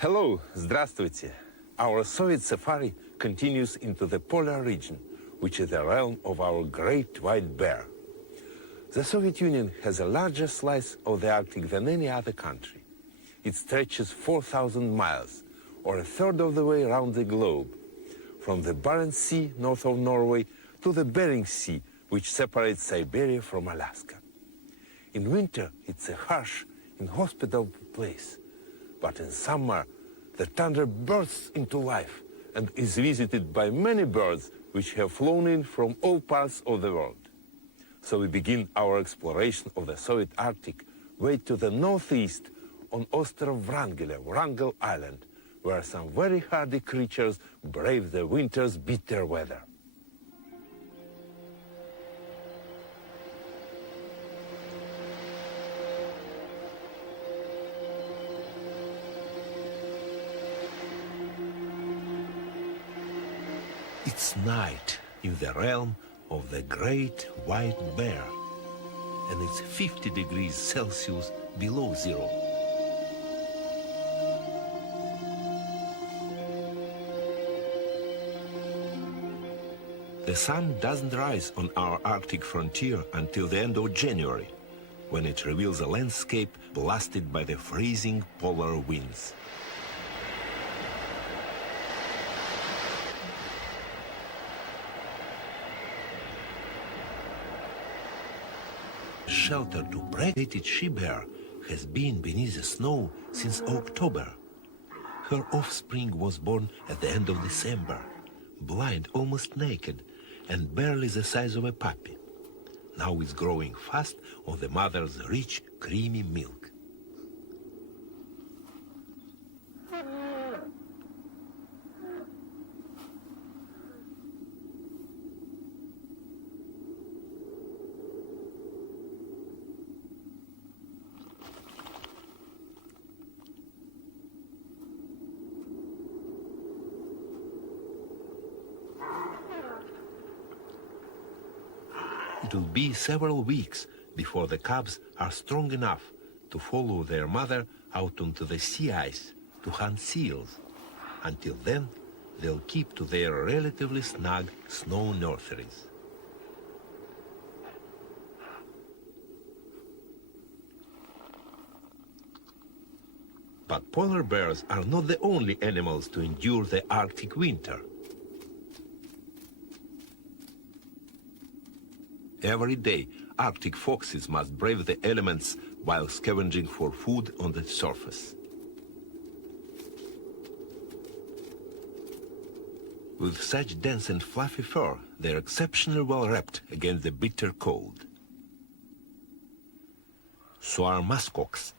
Hello, здравствуйте. Our Soviet safari continues into the polar region, which is the realm of our great white bear. The Soviet Union has a larger slice of the Arctic than any other country. It stretches 4,000 miles, or a third of the way around the globe, from the Barents Sea north of Norway to the Bering Sea, which separates Siberia from Alaska. In winter, it's a harsh, inhospitable place. But in summer, the tundra bursts into life and is visited by many birds which have flown in from all parts of the world. So we begin our exploration of the Soviet Arctic way to the northeast on Ostrov Wrangel, Wrangel Island, where some very hardy creatures brave the winter's bitter weather. It's night in the realm of the great white bear, and it's 50 degrees Celsius below zero. The sun doesn't rise on our Arctic frontier until the end of January, when it reveals a landscape blasted by the freezing polar winds. Shelter to predated she-bear has been beneath the snow since October. Her offspring was born at the end of December, blind, almost naked, and barely the size of a puppy. Now it's growing fast on the mother's rich, creamy milk. It will be several weeks before the cubs are strong enough to follow their mother out onto the sea ice to hunt seals. Until then, they'll keep to their relatively snug snow nurseries. But polar bears are not the only animals to endure the Arctic winter. Every day, Arctic foxes must brave the elements while scavenging for food on the surface. With such dense and fluffy fur, they're exceptionally well wrapped against the bitter cold. So are muskox.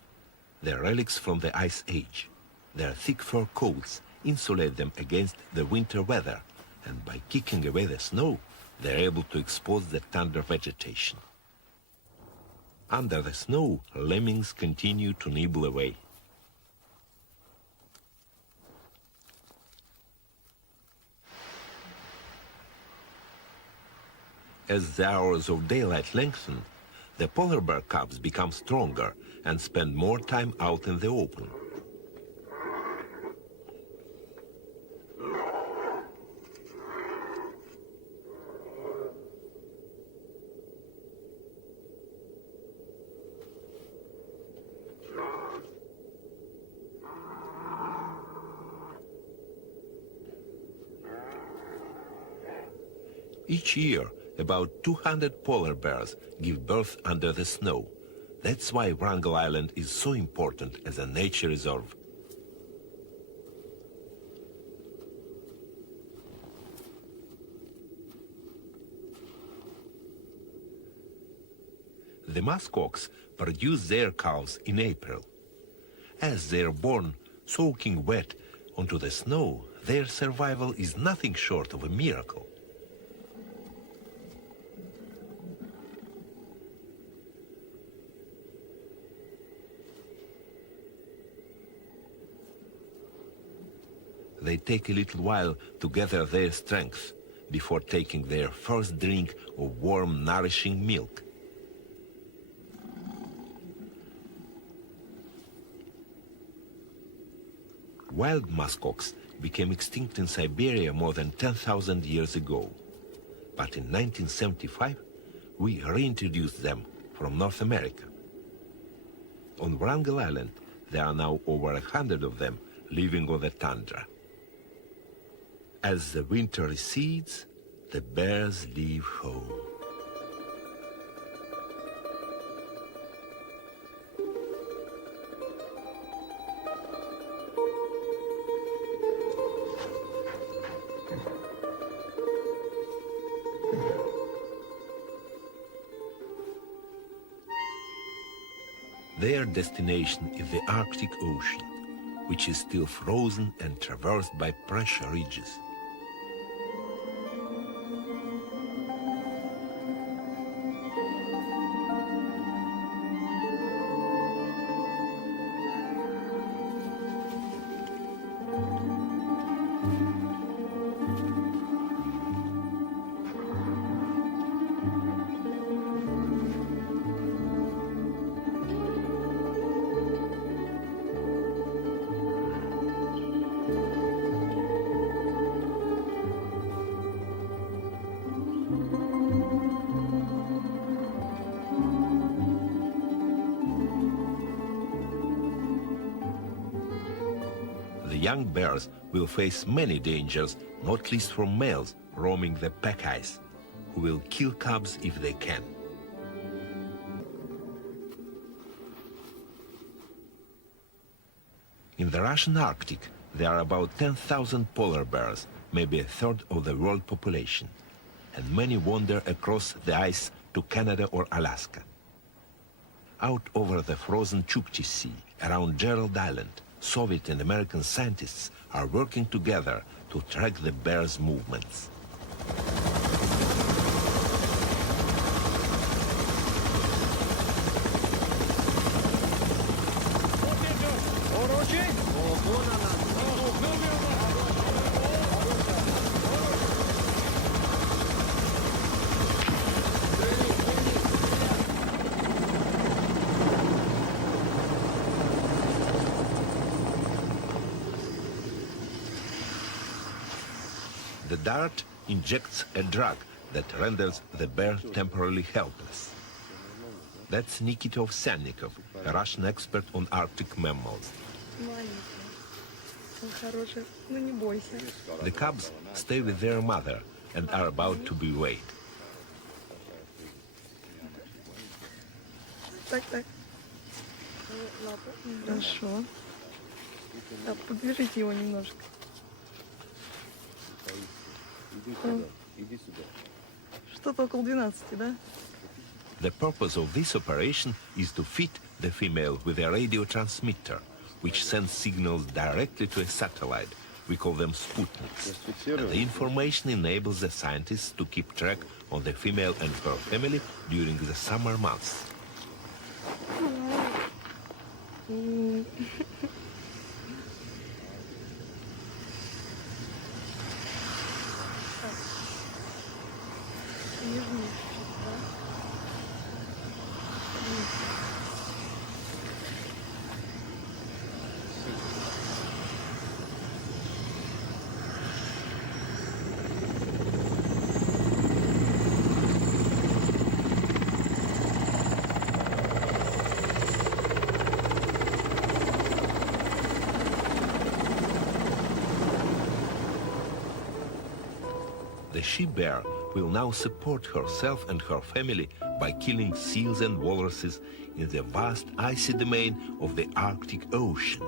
They're relics from the Ice Age. Their thick fur coats insulate them against the winter weather, and by kicking away the snow, they're able to expose the tundra vegetation. Under the snow, lemmings continue to nibble away. As the hours of daylight lengthen, the polar bear cubs become stronger and spend more time out in the open. Each year, about 200 polar bears give birth under the snow. That's why Wrangel Island is so important as a nature reserve. The muskox produce their calves in April. As they're born soaking wet onto the snow, their survival is nothing short of a miracle. They take a little while to gather their strength before taking their first drink of warm, nourishing milk. Wild muskox became extinct in Siberia more than 10,000 years ago. But in 1975, we reintroduced them from North America. On Wrangel Island, there are now over 100 of them living on the tundra. As the winter recedes, the bears leave home. Their destination is the Arctic Ocean, which is still frozen and traversed by pressure ridges. Young bears will face many dangers, not least from males roaming the pack ice, who will kill cubs if they can. In the Russian Arctic, there are about 10,000 polar bears, maybe a third of the world population, and many wander across the ice to Canada or Alaska. Out over the frozen Chukchi Sea, around Gerald Island, Soviet and American scientists are working together to track the bear's movements. The dart injects a drug that renders the bear temporarily helpless. That's Nikita Ovsyannikov, a Russian expert on Arctic mammals. The cubs stay with their mother and are about to be weighed. Хорошо. Так, подвяжите его немножко. Что-то около 12, да? The purpose of this operation is to fit the female with a radio transmitter, which sends signals directly to a satellite. We call them Sputniks. And the information enables the scientists to keep track of the female and her family during the summer months. The she-bear will now support herself and her family by killing seals and walruses in the vast icy domain of the Arctic Ocean.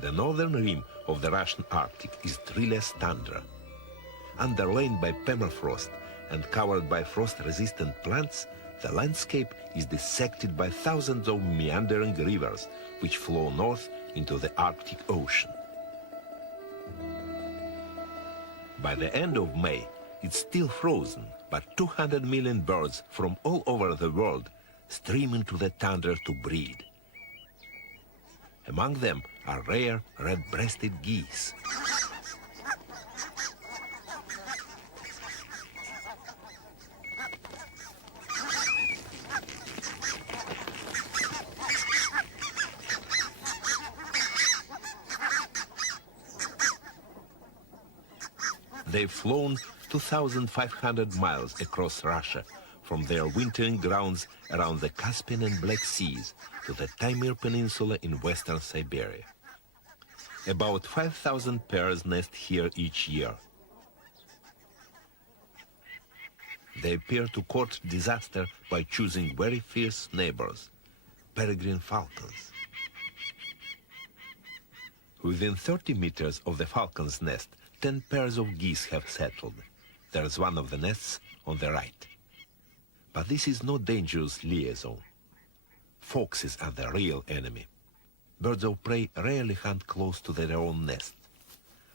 The northern rim of the Russian Arctic is treeless tundra. Underlain by permafrost and covered by frost-resistant plants, the landscape is dissected by thousands of meandering rivers which flow north into the Arctic Ocean. By the end of May, it's still frozen, but 200 million birds from all over the world stream into the tundra to breed. Among them are rare red-breasted geese. they've flown 2,500 miles across Russia, from their wintering grounds around the Caspian and Black Seas to the Taimyr Peninsula in western Siberia. About 5,000 pairs nest here each year. They appear to court disaster by choosing very fierce neighbors, peregrine falcons. Within 30 meters of the falcon's nest, 10 pairs of geese have settled. There's one of the nests on the right. But this is no dangerous liaison. Foxes are the real enemy. Birds of prey rarely hunt close to their own nest,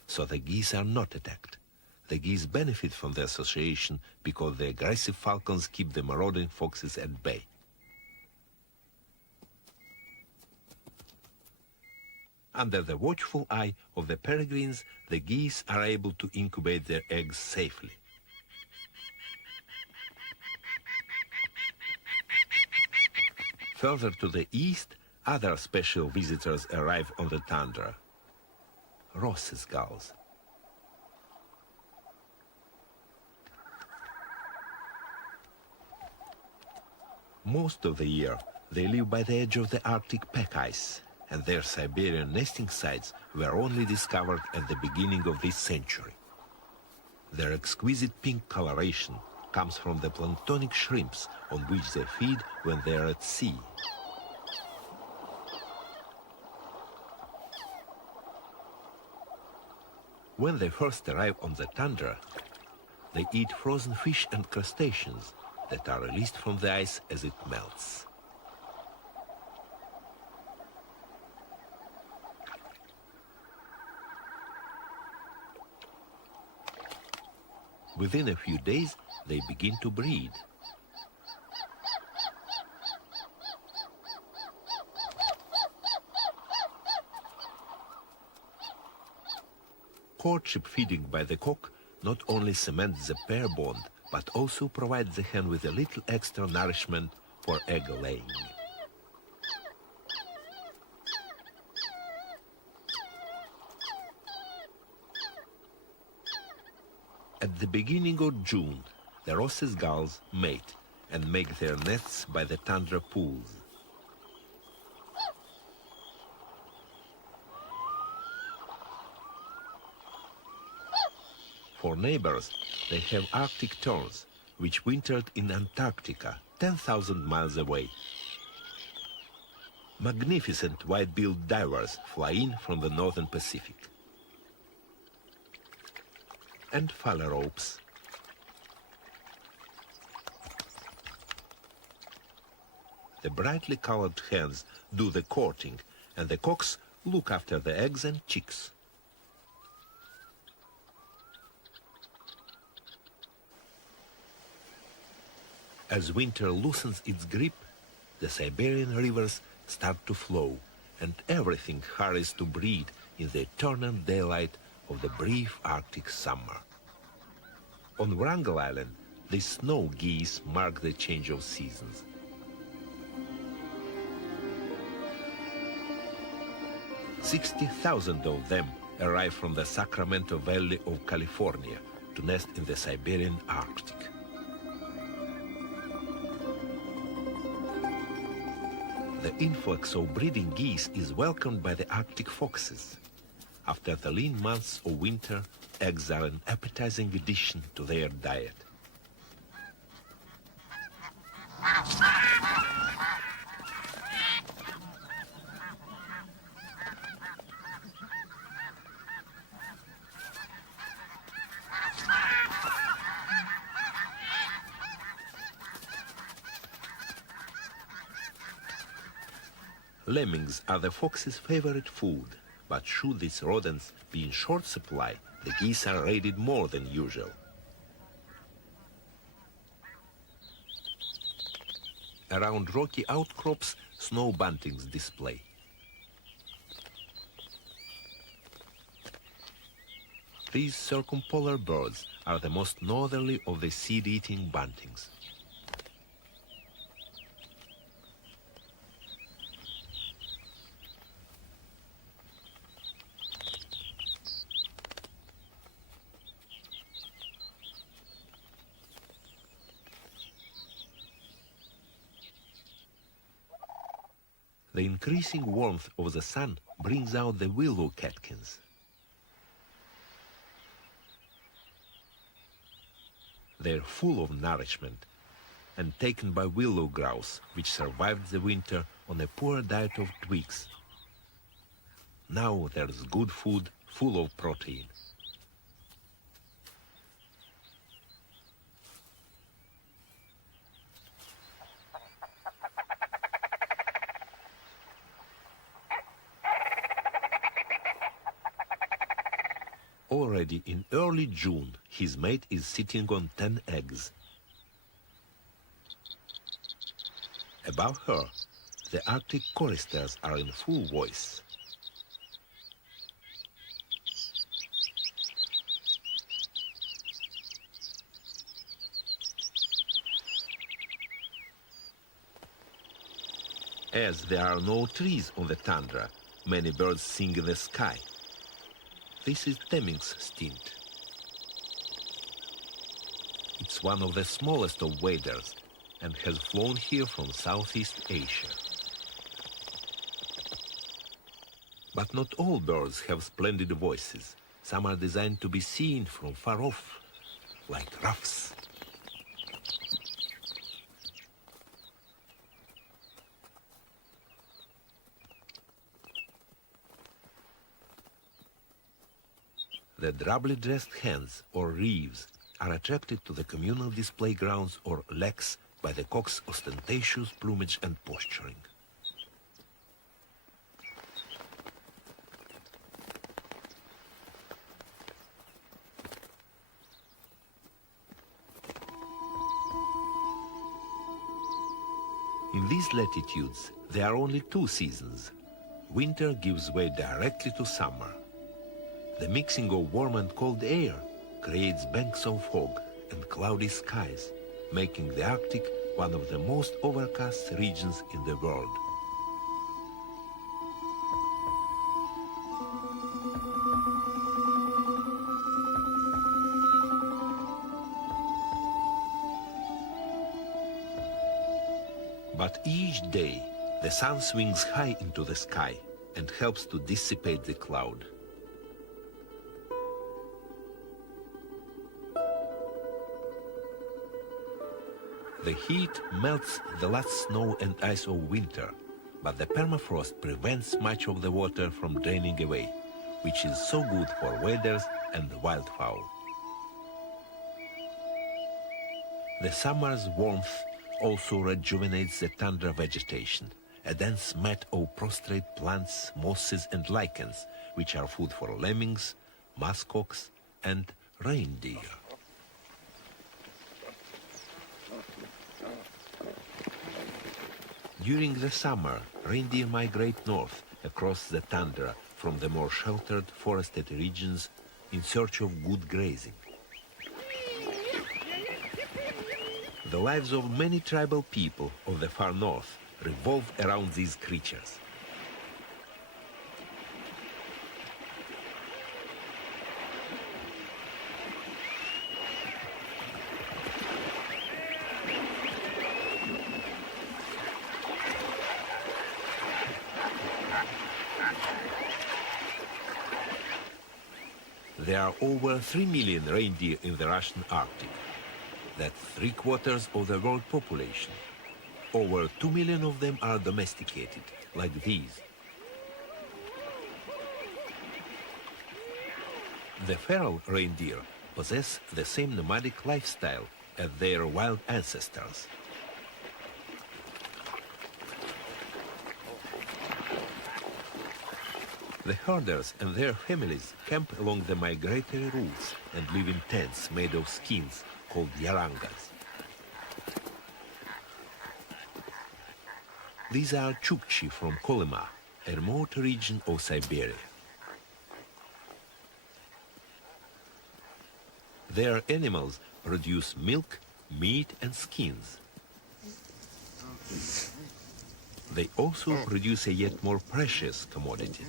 so the geese are not attacked. The geese benefit from the association because the aggressive falcons keep the marauding foxes at bay. Under the watchful eye of the peregrines, the geese are able to incubate their eggs safely. Further to the east, other special visitors arrive on the tundra. Ross's gulls. Most of the year, they live by the edge of the Arctic pack ice, and their Siberian nesting sites were only discovered at the beginning of this century. Their exquisite pink coloration comes from the planktonic shrimps on which they feed when they are at sea. When they first arrive on the tundra, they eat frozen fish and crustaceans that are released from the ice as it melts. Within a few days, they begin to breed. Courtship feeding by the cock not only cements the pair bond, but also provides the hen with a little extra nourishment for egg laying. At the beginning of June, the Ross's gulls mate and make their nests by the tundra pools. For neighbors, they have Arctic terns, which wintered in Antarctica, 10,000 miles away. Magnificent white-billed divers fly in from the northern Pacific. And phalaropes. The brightly colored hens do the courting, and the cocks look after the eggs and chicks. As winter loosens its grip, the Siberian rivers start to flow, and everything hurries to breed in the eternal daylight of the brief Arctic summer. On Wrangel Island, the snow geese mark the change of seasons. "60,000 of them arrive from the Sacramento Valley of California to nest in the Siberian Arctic. The influx of breeding geese is welcomed by the Arctic foxes. After the lean months of winter, eggs are an appetizing addition to their diet. Lemmings are the fox's favorite food, but should these rodents be in short supply, the geese are raided more than usual. Around rocky outcrops, snow buntings display. These circumpolar birds are the most northerly of the seed-eating buntings. The increasing warmth of the sun brings out the willow catkins. They're full of nourishment and taken by willow grouse, which survived the winter on a poor diet of twigs. Now there's good food full of protein. Already in early June, his mate is sitting on 10 eggs. Above her, the Arctic choristers are in full voice. As there are no trees on the tundra, many birds sing in the sky. This is tmss stint. It's one of the smallest of waders and has flown here from Southeast Asia. But not all birds have splendid voices. Some are designed to be seen from far off, like ruffs. The drably dressed hens, or reeves, are attracted to the communal display grounds or leks by the cock's ostentatious plumage and posturing. In these latitudes, there are only two seasons. Winter gives way directly to summer. The mixing of warm and cold air creates banks of fog and cloudy skies, making the Arctic one of the most overcast regions in the world. But each day, the sun swings high into the sky and helps to dissipate the cloud. The heat melts the last snow and ice of winter, but the permafrost prevents much of the water from draining away, which is so good for waders and wildfowl. The summer's warmth also rejuvenates the tundra vegetation, a dense mat of prostrate plants, mosses and lichens, which are food for lemmings, muskox and reindeer. During the summer, reindeer migrate north across the tundra from the more sheltered forested regions in search of good grazing. The lives of many tribal people of the far north revolve around these creatures. There are over 3 million reindeer in the Russian Arctic. That's 3/4 of the world population. Over 2 million of them are domesticated, like these. The feral reindeer possess the same nomadic lifestyle as their wild ancestors. The herders and their families camp along the migratory routes and live in tents made of skins called yarangas. These are Chukchi from Kolyma, a remote region of Siberia. Their animals produce milk, meat and skins. They also produce a yet more precious commodity.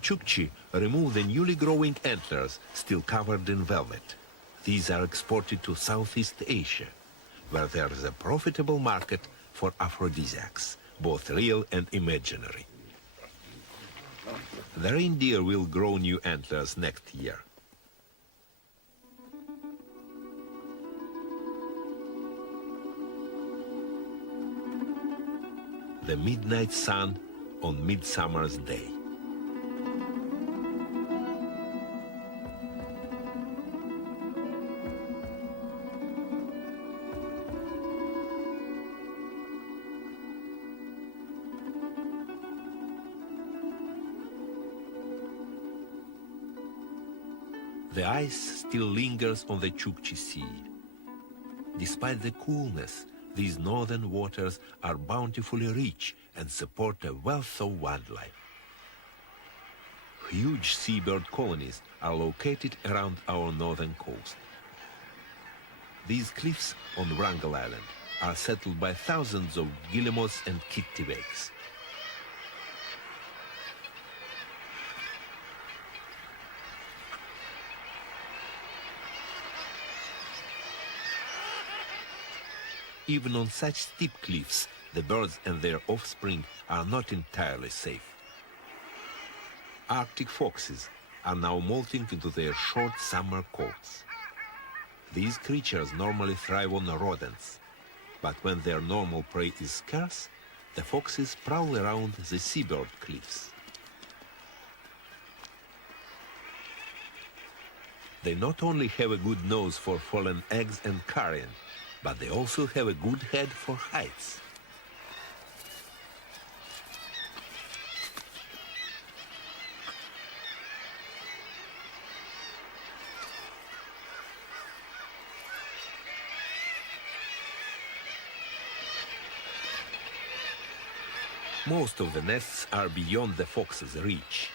Chukchi remove the newly growing antlers still covered in velvet. These are exported to Southeast Asia, where there is a profitable market for aphrodisiacs, both real and imaginary. The reindeer will grow new antlers next year. The midnight sun on Midsummer's Day. The ice still lingers on the Chukchi Sea. Despite the coolness, these northern waters are bountifully rich and support a wealth of wildlife. Huge seabird colonies are located around our northern coast. These cliffs on Wrangel Island are settled by thousands of guillemots and kittiwakes. Even on such steep cliffs, the birds and their offspring are not entirely safe. Arctic foxes are now molting into their short summer coats. These creatures normally thrive on rodents, but when their normal prey is scarce, the foxes prowl around the seabird cliffs. They not only have a good nose for fallen eggs and carrion, but they also have a good head for heights. Most of the nests are beyond the fox's reach.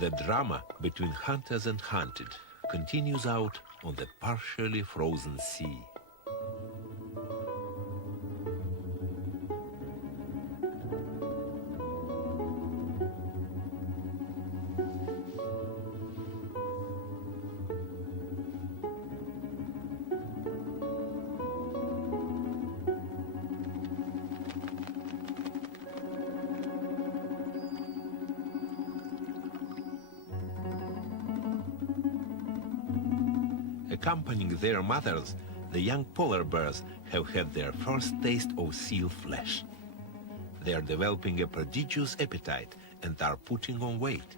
The drama between hunters and hunted continues out on the partially frozen sea. Accompanying their mothers, the young polar bears have had their first taste of seal flesh. They are developing a prodigious appetite and are putting on weight.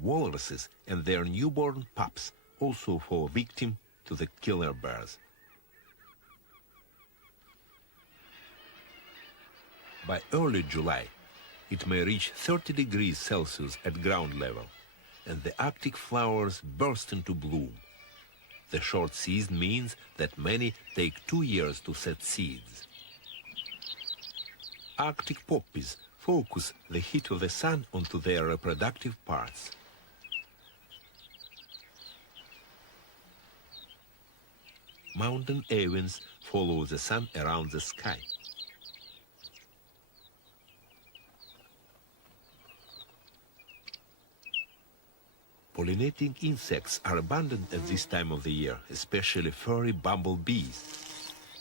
Walruses and their newborn pups also fall victim to the killer bears. By early July, it may reach 30 degrees Celsius at ground level, and the Arctic flowers burst into bloom. The short season means that many take 2 years to set seeds. Arctic poppies focus the heat of the sun onto their reproductive parts. Mountain avens follow the sun around the sky. Pollinating insects are abundant at this time of the year, especially furry bumblebees.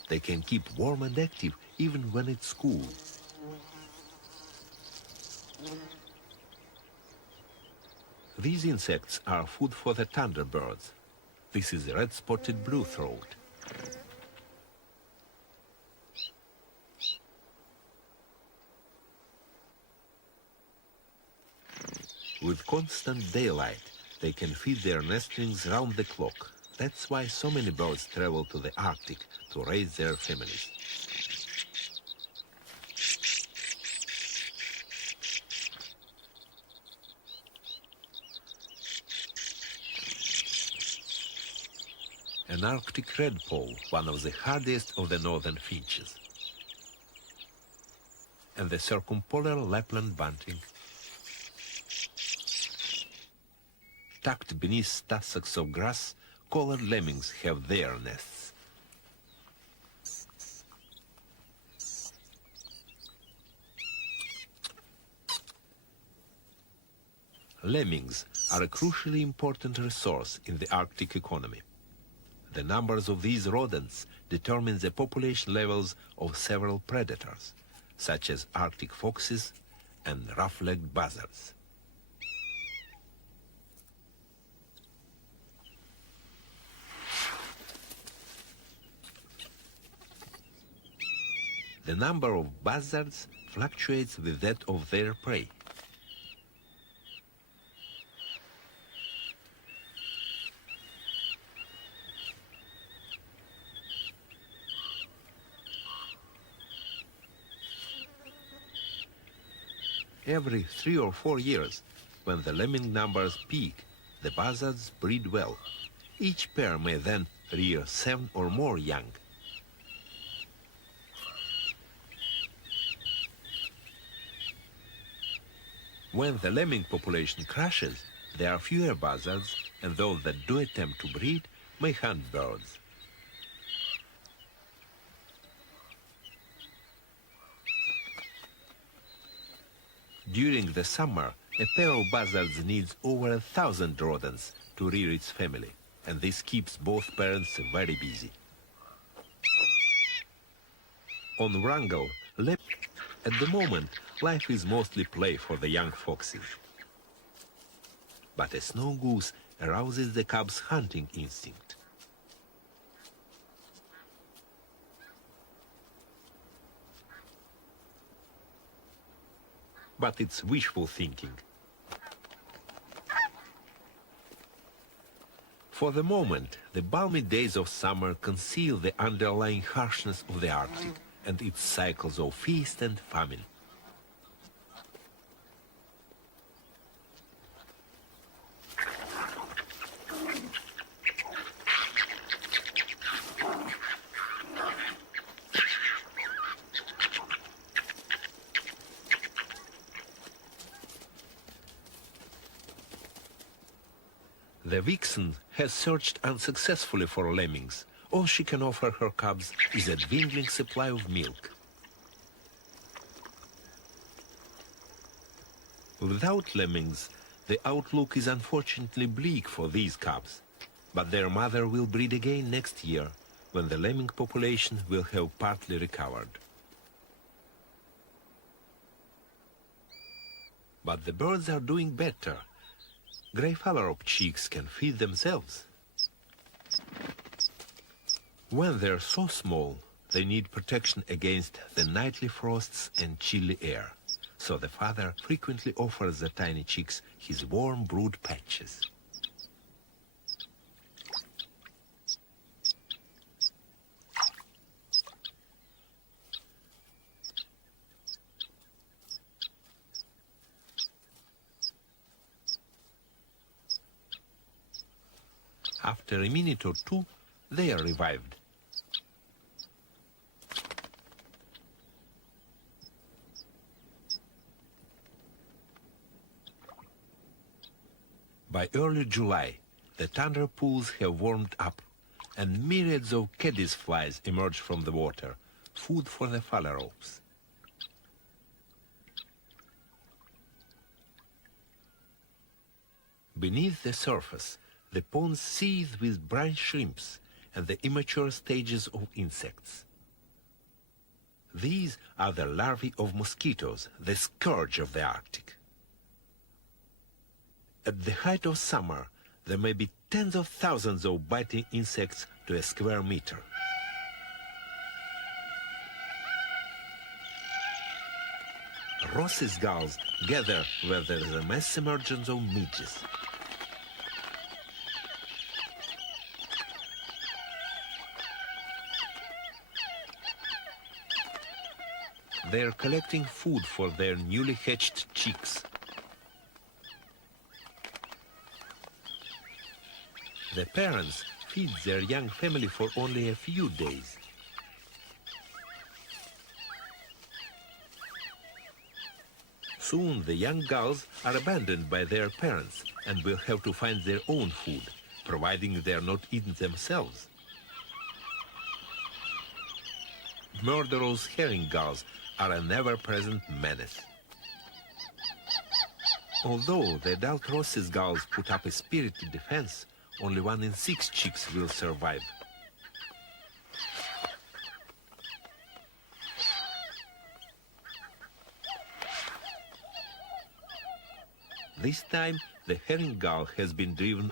They can keep warm and active even when it's cool. These insects are food for the thunderbirds. This is the red-spotted bluethroat. With constant daylight, they can feed their nestlings round the clock. That's why so many birds travel to the Arctic to raise their families. An Arctic redpoll, one of the hardiest of the northern finches. And the circumpolar Lapland bunting. Tucked beneath tussocks of grass, collared lemmings have their nests. Lemmings are a crucially important resource in the Arctic economy. The numbers of these rodents determine the population levels of several predators, such as Arctic foxes and rough-legged buzzards. The number of buzzards fluctuates with that of their prey. Every 3 or 4 years, when the lemming numbers peak, the buzzards breed well. Each pair may then rear 7 or more young. When the lemming population crashes, there are fewer buzzards, and those that do attempt to breed may hunt birds. During the summer, a pair of buzzards needs over 1,000 rodents to rear its family, and this keeps both parents very busy. On Wrangel, at the moment, life is mostly play for the young foxes. But a snow goose arouses the cub's hunting instinct. But it's wishful thinking. For the moment, the balmy days of summer conceal the underlying harshness of the Arctic and its cycles of feast and famine. The vixen has searched unsuccessfully for lemmings. All she can offer her cubs is a dwindling supply of milk. Without lemmings, the outlook is unfortunately bleak for these cubs. But their mother will breed again next year, when the lemming population will have partly recovered. But the birds are doing better. Grey phalarope chicks can feed themselves. When they're so small, they need protection against the nightly frosts and chilly air. So the father frequently offers the tiny chicks his warm brood patches. After a minute or two, they are revived. By early July, the tundra pools have warmed up, and myriads of caddis flies emerge from the water, food for the phalaropes. Beneath the surface, the ponds seethe with brine shrimps and the immature stages of insects. These are the larvae of mosquitoes, the scourge of the Arctic. At the height of summer, there may be tens of thousands of biting insects to a square meter. Ross's gulls gather where there is a mass emergence of midges. They are collecting food for their newly hatched chicks. The parents feed their young family for only a few days. Soon the young gulls are abandoned by their parents and will have to find their own food, providing they are not eaten themselves. Murderous herring gulls are an ever-present menace. Although the adult Ross's gulls put up a spirited defense, only 1 in 6 chicks will survive. This time, the herring gull has been driven.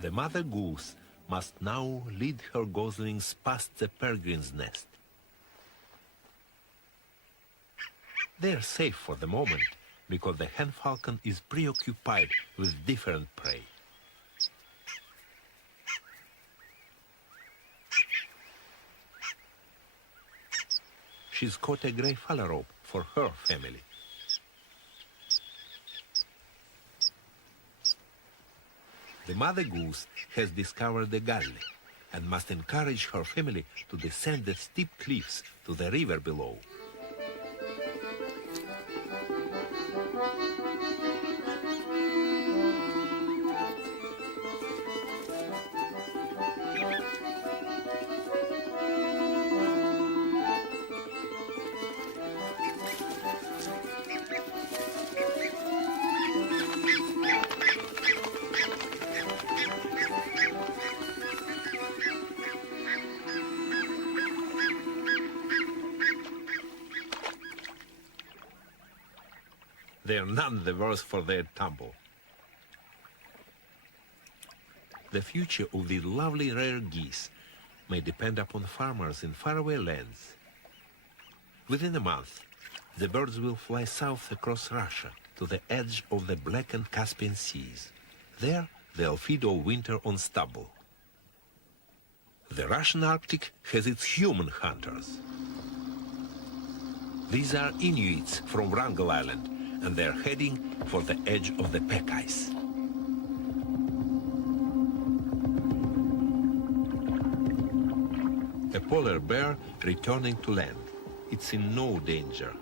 The mother goose must now lead her goslings past the peregrine's nest. They are safe for the moment because the hen falcon is preoccupied with different prey. She's caught a gray phalarope for her family. The mother goose has discovered the gully and must encourage her family to descend the steep cliffs to the river below. They are none the worse for their tumble. The future of these lovely rare geese may depend upon farmers in faraway lands. Within a month, the birds will fly south across Russia to the edge of the Black and Caspian Seas. There, they'll feed all winter on stubble. The Russian Arctic has its human hunters. These are Inuits from Wrangel Island, and they're heading for the edge of the pack ice. A polar bear returning to land. It's in no danger.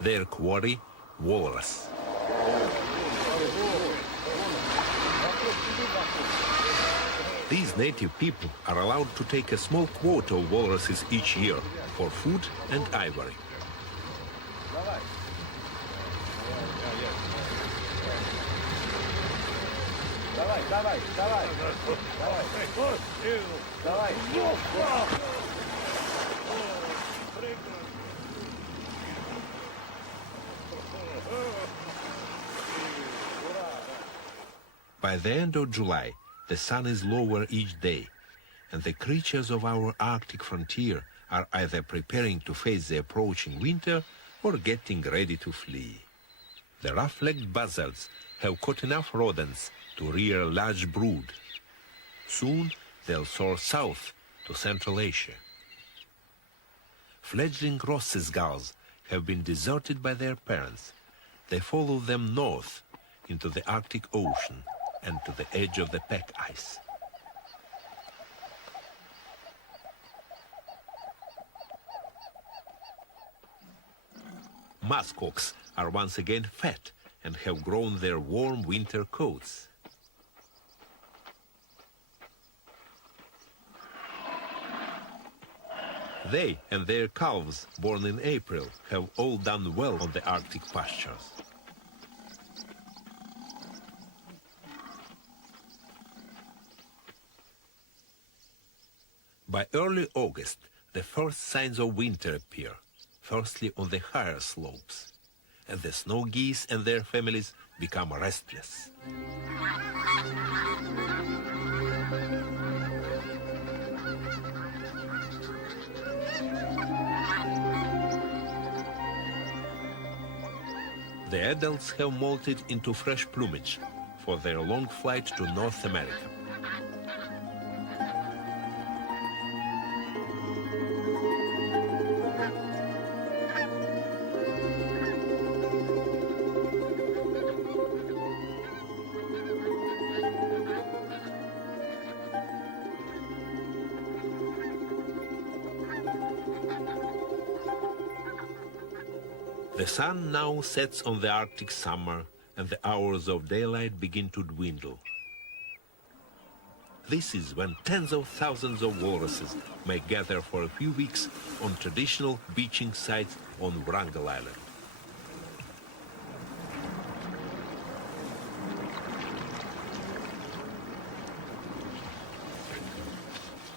Their quarry, walrus. These native people are allowed to take a small quota of walruses each year for food and ivory. Давай, давай, давай. Давай. Давай. By the end of July, the sun is lower each day, and the creatures of our Arctic frontier are either preparing to face the approaching winter or getting ready to flee. The rough-legged buzzards have caught enough rodents to rear a large brood. Soon they'll soar south to Central Asia. Fledgling Ross's gulls have been deserted by their parents. They follow them north into the Arctic Ocean and to the edge of the pack ice. Muskox are once again fat and have grown their warm winter coats. They and their calves, born in April, have all done well on the Arctic pastures. By early August, the first signs of winter appear, firstly on the higher slopes, and the snow geese and their families become restless. The adults have molted into fresh plumage for their long flight to North America. The sun now sets on the Arctic summer, and the hours of daylight begin to dwindle. This is when tens of thousands of walruses may gather for a few weeks on traditional beaching sites on Wrangel Island.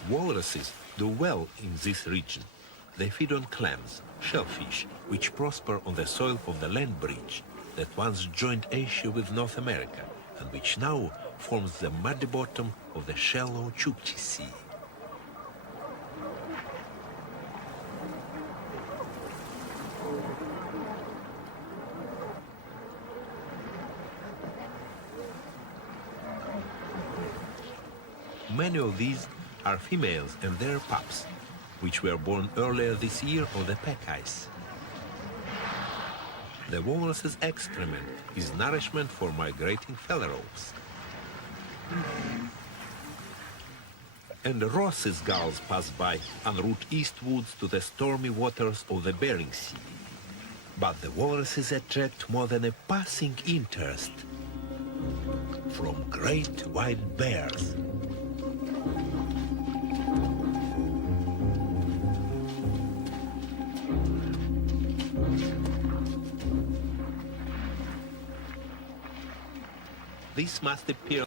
Walruses do well in this region. They feed on clams, shellfish, which prosper on the soil of the land bridge that once joined Asia with North America and which now forms the muddy bottom of the shallow Chukchi Sea. Many of these are females and their pups, which were born earlier this year on the pack ice. The walrus's excrement is nourishment for migrating phalaropes. And Ross's gulls pass by en route eastwards to the stormy waters of the Bering Sea. But the walruses attract more than a passing interest from great white bears. This must appear.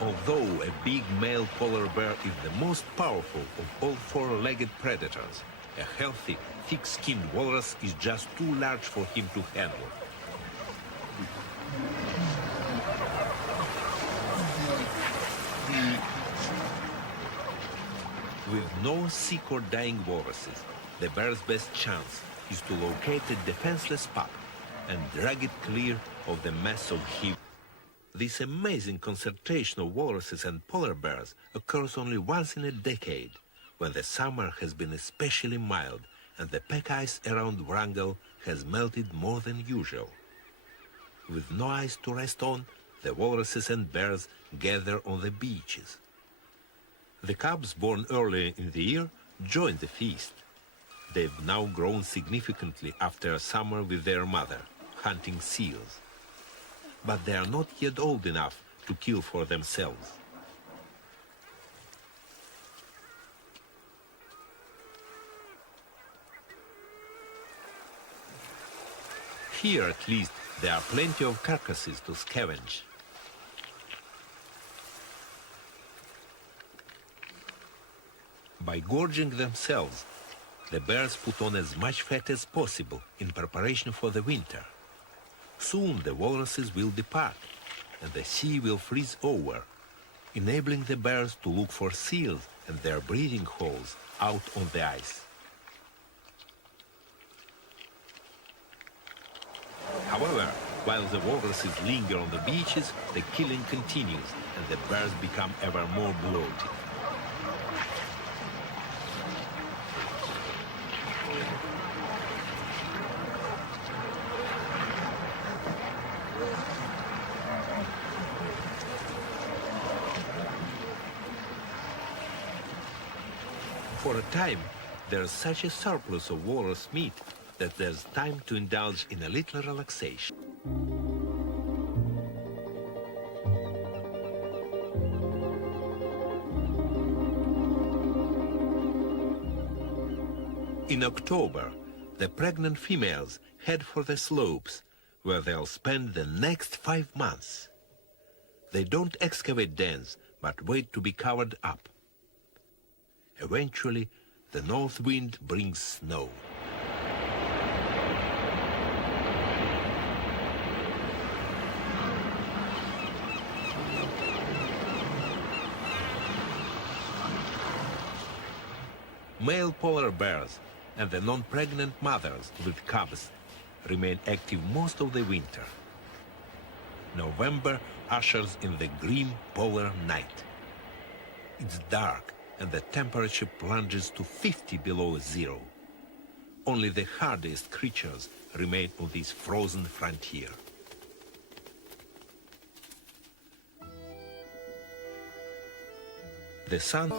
Although a big male polar bear is the most powerful of all four-legged predators, a healthy, thick-skinned walrus is just too large for him to handle. With no sick or dying walruses, the bear's best chance is to locate a defenseless pup and drag it clear of the mass of heat. This amazing concentration of walruses and polar bears occurs only once in a decade, when the summer has been especially mild and the pack ice around Wrangel has melted more than usual. With no ice to rest on, the walruses and bears gather on the beaches. The cubs born earlier in the year join the feast. They've now grown significantly after a summer with their mother, hunting seals. But they are not yet old enough to kill for themselves. here, at least, there are plenty of carcasses to scavenge. By gorging themselves, the bears put on as much fat as possible in preparation for the winter. Soon the walruses will depart, and the sea will freeze over, enabling the bears to look for seals and their breeding holes out on the ice. However, while the walruses linger on the beaches, the killing continues, and the bears become ever more bloated. For a time, there's such a surplus of walrus meat that there's time to indulge in a little relaxation. In October, the pregnant females head for the slopes, where they'll spend the next 5 months. They don't excavate dens, but wait to be covered up. Eventually, the north wind brings snow. Male polar bears and the non-pregnant mothers with cubs remain active most of the winter. November ushers in the grim polar night. It's dark and the temperature plunges to 50 below zero. Only the hardiest creatures remain on this frozen frontier. The sun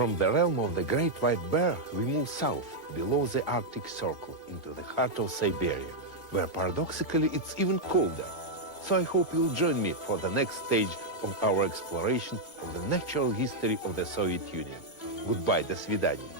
From the realm of the great white bear, we move south, below the Arctic Circle, into the heart of Siberia, where paradoxically it's even colder. So I hope you'll join me for the next stage of our exploration of the natural history of the Soviet Union. Goodbye, до свидания.